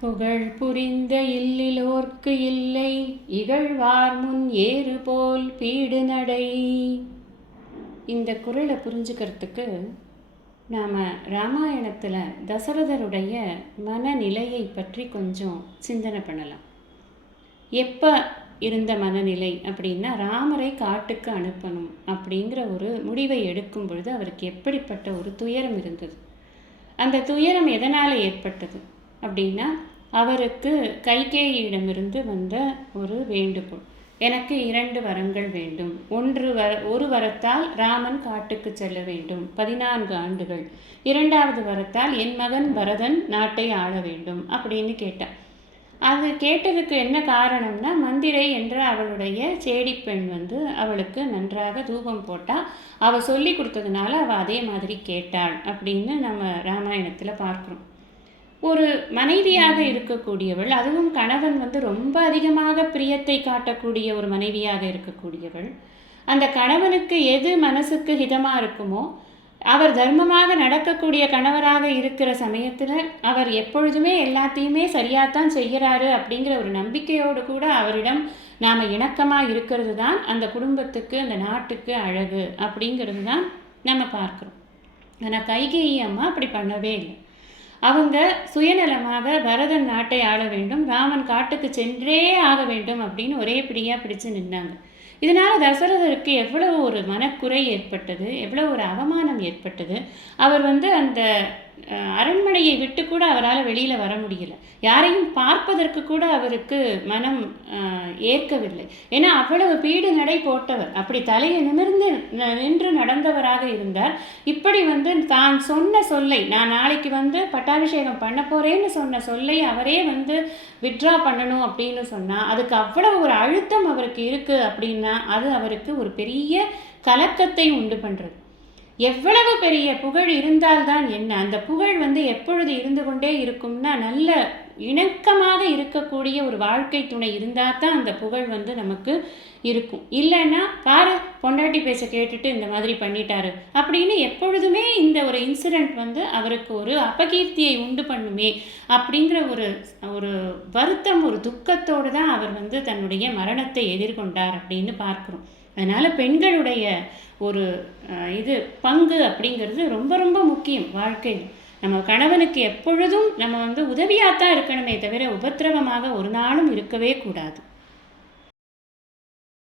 புகழ் புரிந்த இல்லிலோர்க்கு இல்லை இகழ்வார் முன் ஏறு போல் பீடு நடை. இந்த குரலை புரிஞ்சுக்கிறதுக்கு நாம் ராமாயணத்தில் தசரதருடைய மனநிலையை பற்றி கொஞ்சம் சிந்தனை பண்ணலாம். எப்போ இருந்த மனநிலை அப்படின்னா ராமரை காட்டுக்கு அனுப்பணும் அப்படிங்கிற ஒரு முடிவை எடுக்கும் பொழுது அவருக்கு எப்படிப்பட்ட ஒரு துயரம் இருந்தது? அந்த துயரம் எதனால் ஏற்பட்டது? அப்படின்னா அவருக்கு கைகேயிடமிருந்து வந்த ஒரு வேண்டுகோள். எனக்கு இரண்டு வரங்கள் வேண்டும். ஒன்று வர ஒரு வரத்தால் ராமன் காட்டுக்கு செல்ல வேண்டும். பதினான்கு ஆண்டுகள். இரண்டாவது வரத்தால் என் மகன் பரதன் நாட்டை ஆள வேண்டும் அப்படின்னு கேட்டான் அது கேட்டதுக்கு என்ன காரணம்னா மந்திரை என்ற அவளுடைய சேடிப்பெண் வந்து அவளுக்கு நன்றாக தூபம் போட்டால் அவள் சொல்லி கொடுத்ததுனால அவள் அதே மாதிரி கேட்டாள் அப்படின்னு நம்ம ராமாயணத்தில் பார்க்குறோம். ஒரு மனைவியாக இருக்கக்கூடியவள் அதுவும் கணவன் வந்து ரொம்ப அதிகமாக பிரியத்தை காட்டக்கூடிய ஒரு மனைவியாக இருக்கக்கூடியவள் அந்த கணவனுக்கு எது மனசுக்கு ஹிதமாக இருக்குமோ அவர் தர்மமாக நடக்கக்கூடிய கணவராக இருக்கிற சமயத்தில் அவர் எப்பொழுதுமே எல்லாத்தையுமே சரியாகத்தான் செய்கிறாரு அப்படிங்கிற ஒரு நம்பிக்கையோடு கூட அவரிடம் நாம் இணக்கமாக இருக்கிறது தான் அந்த குடும்பத்துக்கு அந்த நாட்டுக்கு அழகு அப்படிங்கிறது தான் நம்ம பார்க்குறோம். ஆனால் கைகேயி அம்மா அப்படி பண்ணவே இல்லை. அவங்க சுயநலமாக பரதன் நாட்டை ஆள வேண்டும் ராமன் காட்டுக்கு சென்றே ஆக வேண்டும் அப்படின்னு ஒரே பிடியாக பிடிச்சு நின்னாங்க. இதனால் தசரதருக்கு எவ்வளோ ஒரு மனக்குறை ஏற்பட்டது எவ்வளோ ஒரு அவமானம் ஏற்பட்டது. அவர் வந்து அந்த அரண்மனையை விட்டு கூட அவரால் வெளியில் வர முடியல. யாரையும் பார்ப்பதற்கு கூட அவருக்கு மனம் ஏற்கவில்லை. ஏன்னா அவ்வளவு பீடு நடை போட்டவர் அப்படி தலையை நிமிர்ந்து நின்று நடந்தவராக இருந்தார். இப்படி வந்து தான் சொன்ன சொல்லை நான் நாளைக்கு வந்து பட்டாபிஷேகம் பண்ண போகிறேன்னு சொன்ன சொல்லை அவரே வந்து வித்ட்ரா பண்ணணும் அப்படின்னு சொன்னால் அதுக்கு அவ்வளவு ஒரு அழுத்தம் அவருக்கு இருக்குது அப்படின்னா அது அவருக்கு ஒரு பெரிய கலக்கத்தை உண்டு பண்ணுறது எவ்வளவு பெரிய புகழ் இருந்தால்தான் என்ன? அந்த புகழ் வந்து எப்பொழுது இருந்து கொண்டே இருக்கும்னா நல்ல இணக்கமாக இருக்கக்கூடிய ஒரு வாழ்க்கை துணை இருந்தால் தான் அந்த புகழ் வந்து நமக்கு இருக்கும். இல்லைன்னா பாரு பொண்டாட்டி பேச கேட்டுட்டு இந்த மாதிரி பண்ணிட்டாரு. அப்படின்னு எப்பொழுதுமே இந்த ஒரு இன்சிடெண்ட் வந்து அவருக்கு ஒரு அபகீர்த்தியை உண்டு பண்ணுமே அப்படிங்கிற ஒரு ஒரு வருத்தம் ஒரு துக்கத்தோடு தான் அவர் வந்து தன்னுடைய மரணத்தை எதிர்கொண்டார் அப்படின்னு பார்க்குறோம். அதனால் பெண்களுடைய ஒரு இது பங்கு அப்படிங்கிறது ரொம்ப ரொம்ப முக்கியம் வாழ்க்கையில். நம்ம கணவனுக்கு எப்பொழுதும் நம்ம வந்து உதவியாக தான் இருக்கணுமே தவிர உபத்திரவமாக ஒரு நாளும் இருக்கவே கூடாது.